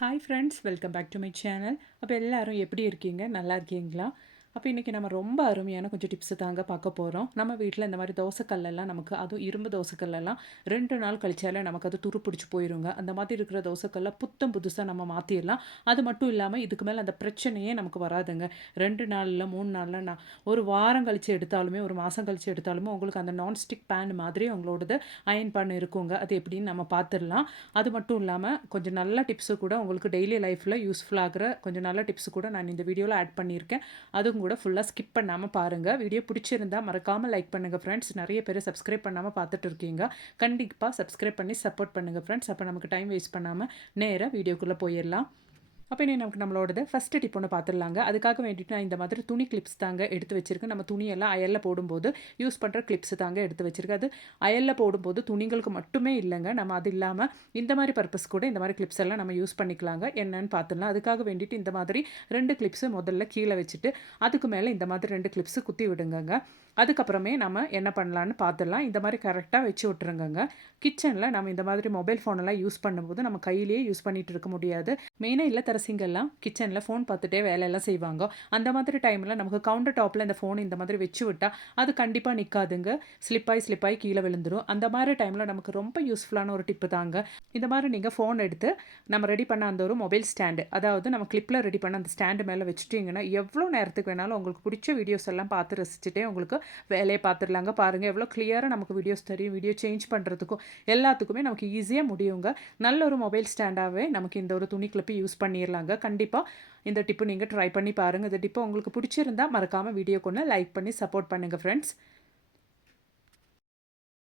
Hi friends, welcome back to my channel. அப்போ எல்லாரும் எப்படி இருக்கீங்க? நல்லா இருக்கீங்களா? அப்போ இன்றைக்கி நம்ம ரொம்ப அருமையான கொஞ்சம் டிப்ஸு தாங்க பார்க்க போகிறோம். நம்ம வீட்டில் இந்த மாதிரி தோசைக்கல்லெல்லாம் நமக்கு அதுவும் இரும்பு தோசைக்கல்லெல்லாம் 2 நாள் கழிச்சாலே நமக்கு அது துரு பிடிச்சி போயிருங்க. அந்த மாதிரி இருக்கிற தோசைக்கல்லை புத்தம் புதுசாக நம்ம மாற்றிடலாம். அது மட்டும் இல்லாமல் இதுக்கு மேலே அந்த பிரச்சனையே நமக்கு வராதுங்க. 2 நாளில் 3 நாளில் நான் ஒரு வாரம் கழித்து எடுத்தாலுமே ஒரு மாதம் கழித்து எடுத்தாலுமே உங்களுக்கு அந்த நான்ஸ்டிக் பேன் மாதிரி உங்களோடது அயன் பண்ண இருக்குங்க. அது எப்படின்னு நம்ம பார்த்துடலாம். அது மட்டும் இல்லாமல் கொஞ்சம் நல்ல டிப்ஸு கூட உங்களுக்கு டெய்லி லைஃப்பில் யூஸ்ஃபுல் ஆகிற கொஞ்சம் நல்ல டிப்ஸு கூட நான் இந்த வீடியோவில் ஆட் பண்ணியிருக்கேன். அதுவும் கூட ஃபுல்லாக ஸ்கிப் பண்ணாமல் பாருங்கள். வீடியோ பிடிச்சிருந்தா மறக்காமல் லைக் பண்ணுங்கள் ஃப்ரெண்ட்ஸ். நிறைய பேர் சப்ஸ்கிரைப் பண்ணாமல் பார்த்துட்டு இருக்கீங்க. கண்டிப்பாக சப்ஸ்கிரைப் பண்ணி சப்போர்ட் பண்ணுங்கள் ஃப்ரெண்ட்ஸ். அப்போ நமக்கு டைம் வேஸ்ட் பண்ணாமல் நேராக வீடியோக்குள்ளே போயிடலாம். அப்போ இனி நமக்கு நம்மளோடது ஃபஸ்ட்டு டிப் ஒன்று பார்த்துடலாங்க. அதுக்காக வேண்டிட்டு நான் இந்த மாதிரி துணி கிளிப்ஸ் தாங்க எடுத்து வச்சுருக்கேன். நம்ம துணியெல்லாம் அயலில் போடும்போது யூஸ் பண்ணுற கிளிப்ஸ் தாங்க எடுத்து வச்சுருக்கேன். அது அயலில் போடும்போது துணிங்களுக்கு மட்டுமே இல்லைங்க. நம்ம அது இல்லாமல் இந்த மாதிரி பர்பஸ் கூட இந்த மாதிரி கிளிப்ஸ் எல்லாம் நம்ம யூஸ் பண்ணிக்கலாங்க. என்னன்னு பார்த்துடலாம். அதுக்காக வேண்டிட்டு இந்த மாதிரி 2 கிளிப்ஸு முதல்ல கீழே வச்சுட்டு அதுக்கு மேலே இந்த மாதிரி 2 கிளிப்ஸு குத்தி விடுங்கங்க. அதுக்கப்புறமே நம்ம என்ன பண்ணலான்னு பார்த்துடலாம். இந்த மாதிரி கரெக்டாக வச்சு விட்டுருங்கங்க. கிச்சனில் நம்ம இந்த மாதிரி மொபைல் ஃபோனெல்லாம் யூஸ் பண்ணும்போது நம்ம கையிலேயே யூஸ் பண்ணிகிட்டு இருக்க முடியாது. மெயினாக இல்லத்தரசிங்கெல்லாம் கிச்சனில் ஃபோன் பார்த்துட்டே வேலையெல்லாம் செய்வாங்க. அந்த மாதிரி டைமில் நமக்கு கவுண்டர் டாப்பில் இந்த ஃபோன் இந்த மாதிரி வச்சு விட்டால் அது கண்டிப்பாக நிற்காதுங்க. ஸ்லிப்பாகி கீழே விழுந்துடும். அந்த மாதிரி டைமில் நமக்கு ரொம்ப யூஸ்ஃபுல்லான ஒரு டிப்பு தாங்க. இந்த மாதிரி நீங்கள் ஃபோன் எடுத்து நம்ம ரெடி பண்ண அந்த ஒரு மொபைல் ஸ்டாண்டு, அதாவது நம்ம கிளிப்பில் ரெடி பண்ண அந்த ஸ்டாண்டு மேலே வச்சுட்டிங்கன்னா எவ்வளோ நேரத்துக்கு வேணாலும் உங்களுக்கு பிடிச்ச வீடியோஸ் எல்லாம் பார்த்து ரசிச்சுட்டே உங்களுக்கு வேலையை பார்த்துடலாங்க. பாருங்கள் எவ்வளோ கிளியராக நமக்கு வீடியோஸ் தெரியும். வீடியோ சேஞ்ச் பண்ணுறதுக்கும் எல்லாத்துக்குமே நமக்கு ஈஸியாக முடியுங்க. நல்ல ஒரு மொபைல் ஸ்டாண்டாகவே நமக்கு இந்த ஒரு துணி கிளிப்பு யூஸ் பண்ணிடலாங்க. கண்டிப்பாக இந்த டிப்பு நீங்கள் ட்ரை பண்ணி பாருங்கள். இந்த டிப்பு உங்களுக்கு பிடிச்சிருந்தா மறக்காமல் வீடியோக்கு ஒன்று லைக் பண்ணி சப்போர்ட் பண்ணுங்கள் ஃப்ரெண்ட்ஸ்.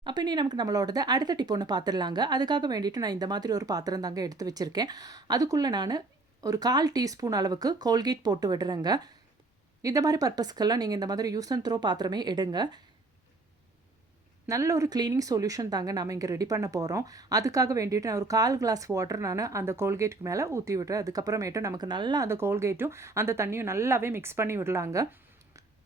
அப்போ இனி நமக்கு நம்மளோடது அடுத்த டிப் ஒன்று பார்த்துடலாங்க. அதுக்காக வேண்டிட்டு நான் இந்த மாதிரி ஒரு பாத்திரம் தாங்க எடுத்து வச்சுருக்கேன். அதுக்குள்ளே நான் ஒரு 1/4 டீஸ்பூன் அளவுக்கு கோல்கேட் போட்டு விடுறேங்க. இந்த மாதிரி பர்பஸ்க்கெல்லாம் நீங்கள் இந்த மாதிரி யூஸ் அண்ட் த்ரோ பாத்திரமே எடுங்க. நல்ல ஒரு க்ளீனிங் சொல்யூஷன் தாங்க நம்ம இங்கே ரெடி பண்ண போகிறோம். அதுக்காக வேண்டிட்டு நான் ஒரு 1/4 கிளாஸ் வாட்டர் நான் அந்த கோல்கேட்டுக்கு மேலே ஊற்றி விடுறேன். அதுக்கப்புறமேட்டு நமக்கு நல்லா அந்த கோல்கேட்டும் அந்த தண்ணியும் நல்லாவே மிக்ஸ் பண்ணி விடலாங்க.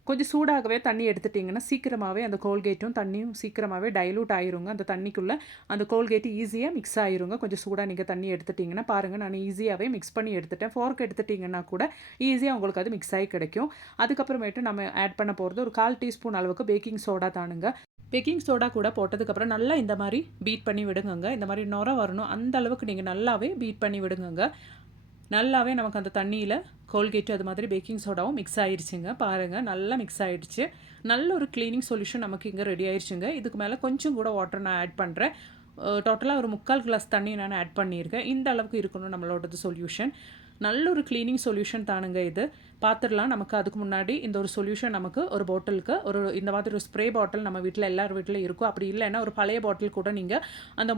கொஞ்சம் சூடாகவே தண்ணி எடுத்துட்டிங்கன்னா சீக்கிரமாகவே அந்த கோல்கேட்டும் தண்ணியும் சீக்கிரமாகவே டைலூட் ஆயிருங்க. அந்த தண்ணிக்குள்ளே அந்த கோல்கேட்டு ஈஸியாக மிக்ஸ் ஆயிருங்க. கொஞ்சம் சூடாக நீங்கள் தண்ணி எடுத்துட்டிங்கன்னா பாருங்கள், நான் ஈஸியாகவே மிக்ஸ் பண்ணி எடுத்துட்டேன். ஃபோர்க் எடுத்துட்டிங்கன்னா கூட ஈஸியாக உங்களுக்கு அது மிக்ஸ் ஆகி கிடைக்கும். அதுக்கப்புறமேட்டு நம்ம ஆட் பண்ண போகிறது ஒரு 1/4 டீஸ்பூன் அளவுக்கு பேக்கிங் சோடா தானுங்க. பேக்கிங் சோடா கூட போட்டதுக்கப்புறம் நல்லா இந்த மாதிரி பீட் பண்ணி விடுங்கங்க. இந்த மாதிரி நுர வரணும் அந்த அளவுக்கு நீங்கள் நல்லாவே பீட் பண்ணி விடுங்கங்க. நல்லாவே நமக்கு அந்த தண்ணியில் கோல்கேட்டு அது மாதிரி பேக்கிங் சோடாவும் மிக்ஸ் ஆயிடுச்சுங்க. பாருங்கள் நல்லா மிக்ஸ் ஆகிடுச்சு. நல்ல ஒரு க்ளீனிங் சொல்யூஷன் நமக்கு இங்கே ரெடி ஆயிடுச்சுங்க. இதுக்கு மேலே கொஞ்சம் கூட வாட்டர் நான் ஆட் பண்ணுறேன். டோட்டலாக ஒரு 3/4 கிளாஸ் தண்ணி நான் ஆட் பண்ணியிருக்கேன். இந்த அளவுக்கு இருக்கணும் நம்மளோடது சொல்யூஷன். நல்ல ஒரு க்ளீனிங் சொல்யூஷன் தானுங்க இது. பார்த்துடலாம். நமக்கு அதுக்கு முன்னாடி இந்த ஒரு சொல்யூஷன் நமக்கு ஒரு பாட்டிலுக்கு ஒரு இந்த மாதிரி ஒரு ஸ்ப்ரே பாட்டில் நம்ம வீட்டில் எல்லார் வீட்டிலும் இருக்கும். அப்படி இல்லைன்னா ஒரு பழைய பாட்டில் கூட நீங்கள் அந்த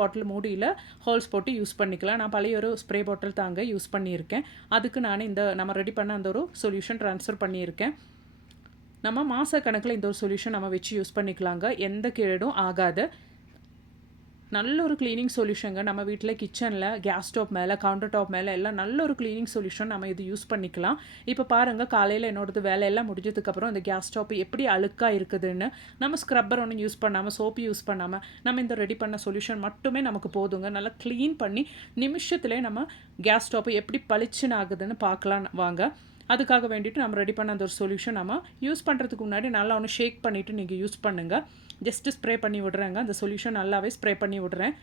பாட்டில் மூடியில் ஹோல்ஸ் போட்டு யூஸ் பண்ணிக்கலாம். நான் பழைய ஒரு ஸ்ப்ரே பாட்டில் தாங்க யூஸ் பண்ணியிருக்கேன். அதுக்கு நான் நம்ம ரெடி பண்ண அந்த ஒரு சொல்யூஷன் ட்ரான்ஸ்ஃபர் பண்ணியிருக்கேன். நம்ம மாத கணக்கில் இந்த ஒரு சொல்யூஷன் நம்ம வச்சு யூஸ் பண்ணிக்கலாங்க. எந்த கேடும் ஆகாது. நல்ல ஒரு க்ளீனிங் சொல்யூஷனுங்க. நம்ம வீட்டில் கிச்சனில் கேஸ் ஸ்டவ் மேலே கவுண்டர் டாப் மேலே எல்லாம் நல்ல ஒரு க்ளீனிங் சொல்யூஷன் நம்ம இது யூஸ் பண்ணிக்கலாம். இப்போ பாருங்கள், காலையில் என்னோடது வேலையெல்லாம் முடிஞ்சதுக்கப்புறம் இந்த கேஸ் ஸ்டவ் எப்படி அழுக்காக இருக்குதுன்னு நம்ம ஸ்க்ரப்பர் ஒன்றும் யூஸ் பண்ணாமல் சோப்பு யூஸ் பண்ணாமல் நம்ம இந்த ரெடி பண்ண சொல்யூஷன் மட்டுமே நமக்கு போதுங்க. நல்லா க்ளீன் பண்ணி நிமிஷத்துலேயே நம்ம கேஸ் ஸ்டவ் எப்படி பளிச்சுன்னு ஆகுதுன்னு பார்க்கலாம் வாங்க. அதுக்காக வேண்டிட்டு நம்ம ரெடி பண்ண அந்த ஒரு சொல்யூஷன் நம்ம யூஸ் பண்ணுறதுக்கு முன்னாடி நல்லா ஒன்று ஷேக் பண்ணிவிட்டு நீங்கள் யூஸ் பண்ணுங்கள். ஜஸ்ட்டு ஸ்ப்ரே பண்ணி விடுறேங்க. அந்த சொல்யூஷன் நல்லாவே ஸ்ப்ரே பண்ணி விடுறேன்.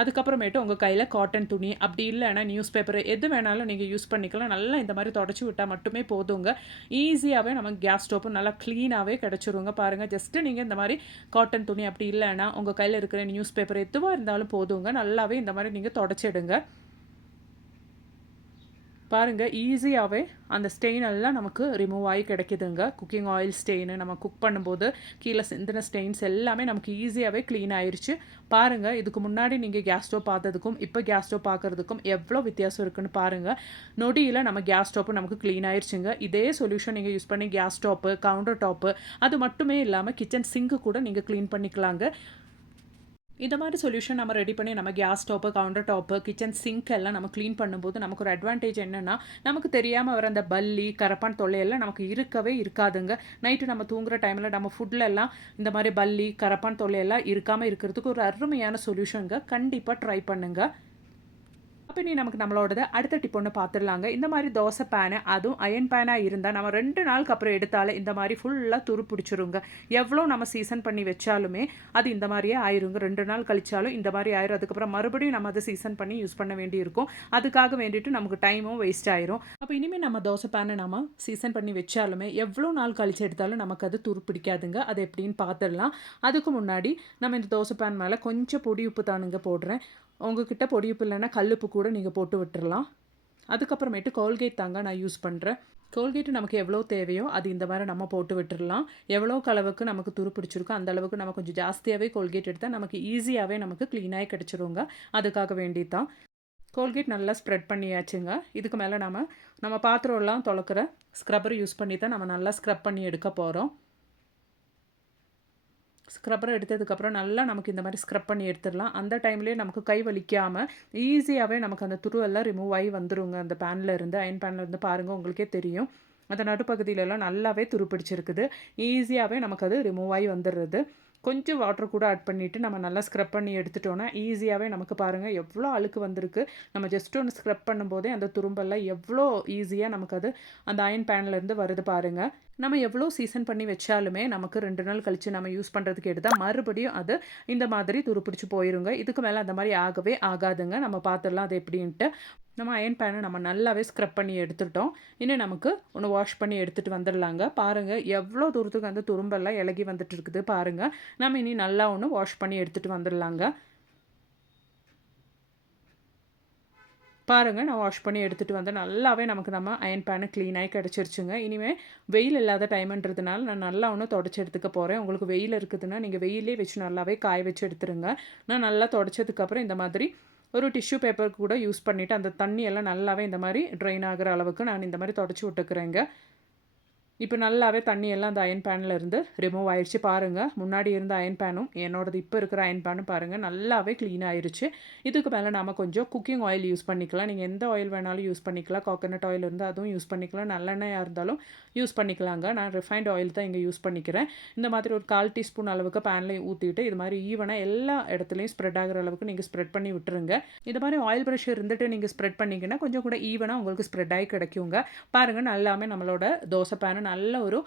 அதுக்கப்புறமேட்டு உங்கள் கையில் காட்டன் துணி அப்படி இல்லைன்னா நியூஸ் பேப்பர் எது வேணாலும் நீங்கள் யூஸ் பண்ணிக்கலாம். நல்லா இந்த மாதிரி தொடச்சி விட்டால் மட்டுமே போதுங்க. ஈஸியாகவே நமக்கு கேஸ் ஸ்டோப்பு நல்லா க்ளீனாகவே கிடச்சிருங்க. பாருங்கள், ஜஸ்ட்டு நீங்கள் இந்த மாதிரி காட்டன் துணி அப்படி இல்லைன்னா உங்கள் கையில் இருக்கிற நியூஸ் பேப்பர் எதுவாக இருந்தாலும் போதுங்க. நல்லாவே இந்த மாதிரி நீங்கள் தொடச்சிடுங்க. பாருங்கள், ஈஸியாகவே அந்த ஸ்டெயின் எல்லாம் நமக்கு ரிமூவ் ஆகி கிடைக்குதுங்க. குக்கிங் ஆயில் ஸ்டெயின், நம்ம குக் பண்ணும்போது கீழே சிந்தின ஸ்டெயின்ஸ் எல்லாமே நமக்கு ஈஸியாகவே க்ளீன் ஆயிடுச்சு. பாருங்கள், இதுக்கு முன்னாடி நீங்கள் கேஸ் ஸ்டவ் பார்த்ததுக்கும் இப்போ கேஸ் ஸ்டவ் பார்க்குறதுக்கும் எவ்வளோ வித்தியாசம் இருக்குன்னு பாருங்கள். நொடியில் நம்ம கேஸ் ஸ்டவ்வு நமக்கு க்ளீன் ஆயிடுச்சுங்க. இதே சொல்யூஷன் நீங்கள் யூஸ் பண்ணி கேஸ் ஸ்டவ்வு, கவுண்டர் டாப்பு அது மட்டுமே இல்லாமல் கிச்சன் சிங்க்கு கூட நீங்கள் க்ளீன் பண்ணிக்கலாங்க. இந்த மாதிரி சொல்யூஷன் நம்ம ரெடி பண்ணி நம்ம gas stove, counter top, kitchen sink எல்லாம் நம்ம க்ளீன் பண்ணும்போது நமக்கு ஒரு அட்வான்டேஜ் என்னென்னா, நமக்கு தெரியாமல் வர அந்த பல்லி கரப்பான் தொல்லையெல்லாம் நமக்கு இருக்கவே இருக்காதுங்க. நைட்டு நம்ம தூங்குகிற டைமில் நம்ம ஃபுட்லெல்லாம் இந்த மாதிரி பல்லி கரப்பான் தொல்லையெல்லாம் இருக்காமல் இருக்கிறதுக்கு ஒரு அருமையான சொல்யூஷனுங்க. கண்டிப்பாக ட்ரை பண்ணுங்கள். அப்போ இனி நமக்கு நம்மளோடது அடுத்த டிப் ஒன்று பார்த்துடலாங்க. இந்த மாதிரி தோசை பேனு அதுவும் அயர்ன் பேனாக இருந்தால் நம்ம 2 நாளுக்கு அப்புறம் எடுத்தாலே இந்த மாதிரி ஃபுல்லாக துரு பிடிச்சிருங்க. எவ்வளோ நம்ம சீசன் பண்ணி வச்சாலுமே அது இந்த மாதிரியே ஆயிருங்க. 2 நாள் கழிச்சாலும் இந்த மாதிரி ஆயிரும். அதுக்கப்புறம் மறுபடியும் நம்ம அதை சீசன் பண்ணி யூஸ் பண்ண வேண்டி இருக்கும். அதுக்காக வேண்டிட்டு நமக்கு டைமும் வேஸ்ட் ஆயிரும். அப்போ இனிமேல் நம்ம தோசை பேனை நம்ம சீசன் பண்ணி வச்சாலுமே எவ்வளோ நாள் கழிச்சு எடுத்தாலும் நமக்கு அது துரு பிடிக்காதுங்க. அது எப்படின்னு பார்த்துடலாம். அதுக்கு முன்னாடி நம்ம இந்த தோசை பேன் மேலே கொஞ்சம் பொடி உப்பு தானுங்க போடுறேன். உங்ககிட்ட பொடி உப்பு இல்லைன்னா கல்லுப்பு கூட நீங்கள் போட்டு விட்டுறலாம். அதுக்கப்புறமேட்டு கோல்கேட் தாங்க நான் யூஸ் பண்ணுறேன். கோல்கேட்டு நமக்கு எவ்வளோ தேவையோ அது இந்த மாதிரி நம்ம போட்டு விட்டுறலாம். எவ்வளோக்கு அளவுக்கு நமக்கு துரு பிடிச்சிருக்கோ அந்த அளவுக்கு நம்ம கொஞ்சம் ஜாஸ்தியாகவே கோல்கேட் எடுத்தால் நமக்கு ஈஸியாகவே நமக்கு க்ளீனாகி கிடச்சிருங்க. அதுக்காக வேண்டி தான் கோல்கேட் நல்லா ஸ்ப்ரெட் பண்ணியாச்சுங்க. இதுக்கு மேலே நம்ம பாத்திரம்லாம் துலக்கிற ஸ்க்ரப்பர் யூஸ் பண்ணி தான் நம்ம நல்லா ஸ்க்ரப் பண்ணி எடுக்க போகிறோம். ஸ்க்ரப்பரை எடுத்ததுக்கப்புறம் நல்லா நமக்கு இந்த மாதிரி ஸ்க்ரப் பண்ணி எடுத்துடலாம். அந்த டைம்லேயே நமக்கு கை வலிக்காமல் ஈஸியாகவே நமக்கு அந்த துருவெல்லாம் ரிமூவ் ஆகி வந்துருங்க. அந்த பேனில் இருந்து அயன் பேனில் இருந்து பாருங்கள், உங்களுக்கே தெரியும். அந்த நடுப்பகுதியிலலாம் நல்லாவே துரு பிடிச்சிருக்குது. ஈஸியாகவே நமக்கு அது ரிமூவ் ஆகி வந்துடுறது. கொஞ்சம் வாட்டர் கூட ஆட் பண்ணிவிட்டு நம்ம நல்லா ஸ்க்ரப் பண்ணி எடுத்துட்டோன்னா ஈஸியாகவே நமக்கு பாருங்கள் எவ்வளோ அழுக்கு வந்திருக்கு. நம்ம ஜஸ்ட் ஒன்று ஸ்க்ரப் பண்ணும்போதே அந்த துரும்பெல்லாம் எவ்வளோ ஈஸியாக நமக்கு அது அந்த அயன் பேன்லேருந்து வருது பாருங்கள். நம்ம எவ்வளோ சீசன் பண்ணி வச்சாலுமே நமக்கு 2 நாள் கழித்து நம்ம யூஸ் பண்ணுறதுக்கு எடுத்தால் மறுபடியும் அது இந்த மாதிரி துருப்பிடிச்சு போயிருங்க. இதுக்கு மேலே அந்த மாதிரி ஆகவே ஆகாதுங்க. நம்ம பார்த்துடலாம் அது எப்படின்ட்டு. நம்ம அயன் பேனை நம்ம நல்லாவே ஸ்க்ரப் பண்ணி எடுத்துட்டோம். இன்னும் நமக்கு ஒன்று வாஷ் பண்ணி எடுத்துகிட்டு வந்துடலாங்க. பாருங்கள் எவ்வளோ தூரத்துக்கு அந்த துரும்பெல்லாம் இலகி வந்துட்டு இருக்குது பாருங்கள். நம்ம இனி நல்லா ஒன்று வாஷ் பண்ணி எடுத்துகிட்டு வந்துடலாங்க. பாருங்கள், நான் வாஷ் பண்ணி எடுத்துகிட்டு வந்து நல்லாவே நமக்கு நம்ம அயன் பேனு க்ளீனாகி கிடச்சிருச்சுங்க. இனிமேல் வெயில் இல்லாத டைமுன்றதுனால நான் நல்லா ஒன்று தொடச்சி எடுத்துக்க போகிறேன். உங்களுக்கு வெயில் இருக்குதுன்னா நீங்கள் வெயிலே வச்சு நல்லாவே காய வச்சு எடுத்துருங்க. நான் நல்லா தொடச்சதுக்கப்புறம் இந்த மாதிரி ஒரு டிஷ்யூ பேப்பர் கூட யூஸ் பண்ணிவிட்டு அந்த தண்ணியெல்லாம் நல்லாவே இந்த மாதிரி ட்ரெயின் ஆகிற அளவுக்கு நான் இந்த மாதிரி தொடச்சி விட்டுக்கிறேங்க. இப்போ நல்லாவே தண்ணியெல்லாம் அந்த அயன் பேனில் இருந்து ரிமூவ் ஆயிடுச்சு பாருங்கள். முன்னாடி இருந்த அயன் பேனும் என்னோடது இப்போ இருக்கிற அயன் பேனும் பாருங்கள் நல்லாவே க்ளீன் ஆயிடுச்சு. இதுக்கு மேலே நாம் கொஞ்சம் குக்கிங் ஆயில் யூஸ் பண்ணிக்கலாம். நீங்கள் எந்த ஆயில் வேணாலும் யூஸ் பண்ணிக்கலாம். கோகோனட் ஆயில் இருந்தால் அதுவும் யூஸ் பண்ணிக்கலாம். நல்லெண்ணெயாக இருந்தாலும் யூஸ் பண்ணிக்கலாங்க. நான் ரிஃபைண்ட் ஆயில் தான் இங்கே யூஸ் பண்ணிக்கிறேன். இந்த மாதிரி ஒரு 1/4 டீஸ்பூன் அளவுக்கு பேனில் ஊற்றிட்டு இது மாதிரி ஈவனாக எல்லா இடத்துலையும் ஸ்ப்ரெட் ஆகிற அளவுக்கு நீங்கள் ஸ்ப்ரெட் பண்ணி விட்டுருங்க. இது மாதிரி ஆயில் ப்ரஷ் இருந்துட்டு நீங்கள் ஸ்ப்ரெட் பண்ணிங்கன்னா கொஞ்சம் கூட ஈவனாக உங்களுக்கு ஸ்ப்ரெட் ஆகி கிடைக்குங்க. பாருங்கள் நல்லாமே நம்மளோட தோசை பேனு நல்ல ஒரு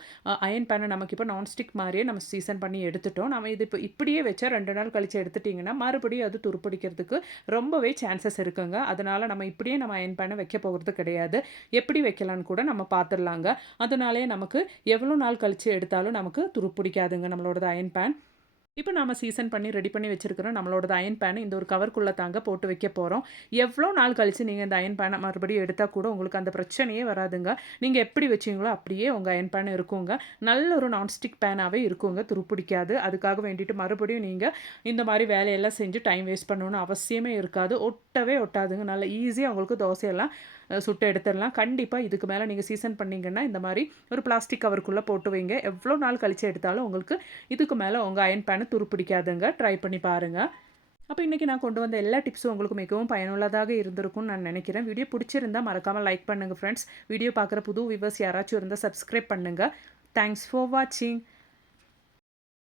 அயன் பேனை நமக்கு இப்போ நான்ஸ்டிக் மாதிரியே நம்ம சீசன் பண்ணி எடுத்துட்டோம். நம்ம இது இப்போ இப்படியே வச்சா 2 நாள் கழிச்சு எடுத்துட்டிங்கன்னா மறுபடியும் அது துருப்பிடிக்கிறதுக்கு ரொம்பவே சான்சஸ் இருக்குங்க. அதனால் நம்ம இப்படியே நம்ம அயன் பேனை வைக்க போகிறது கிடையாது. எப்படி வைக்கலான்னு கூட நம்ம பார்த்துடலாங்க. அதனாலே நமக்கு எவ்வளோ நாள் கழிச்சு எடுத்தாலும் நமக்கு துருப்பிடிக்காதுங்க நம்மளோட அயன் பேன். இப்போ நாம் சீசன் பண்ணி ரெடி பண்ணி வச்சுருக்கிறோம் நம்மளோட அயன் பேனை இந்த ஒரு கவருக்குள்ளே தாங்க போட்டு வைக்க போகிறோம். எவ்வளோ நாள் கழித்து நீங்கள் இந்த அயன் பேனை மறுபடியும் எடுத்தால் கூட உங்களுக்கு அந்த பிரச்சனையே வராதுங்க. நீங்கள் எப்படி வச்சிங்களோ அப்படியே உங்கள் அயன் பேன் இருக்குங்க. நல்ல ஒரு நான்ஸ்டிக் பேனாகவே இருக்குங்க, துருப்பிடிக்காது. அதுக்காக வேண்டிட்டு மறுபடியும் நீங்கள் இந்த மாதிரி வேலையெல்லாம் செஞ்சு டைம் வேஸ்ட் பண்ணணும்னு அவசியமே இருக்காது. ஒட்டவே ஒட்டாதுங்க. நல்லா ஈஸியாக உங்களுக்கு தோசையெல்லாம் சுட்டு எடுத்துடலாம். கண்டிப்பாக இதுக்கு மேலே நீங்கள் சீசன் பண்ணிங்கன்னா இந்த மாதிரி ஒரு பிளாஸ்டிக் கவருக்குள்ளே போட்டு வைங்க. எவ்வளோ நாள் கழித்து எடுத்தாலும் உங்களுக்கு இதுக்கு மேலே உங்கள் அயன் பேனை துருப்பிடிக்காதுங்க. ட்ரை பண்ணி பாருங்கள். அப்போ இன்றைக்கி நான் கொண்டு வந்த எல்லா டிப்ஸும் உங்களுக்கு மிகவும் பயனுள்ளதாக இருந்திருக்கும்னு நான் நினைக்கிறேன். வீடியோ பிடிச்சிருந்தால் மறக்காமல் லைக் பண்ணுங்கள் ஃப்ரெண்ட்ஸ். வீடியோ பார்க்குற புது வியூவர்ஸ் யாராச்சும் இருந்தால் சப்ஸ்கிரைப் பண்ணுங்கள். தேங்க்ஸ் ஃபார் வாட்சிங்.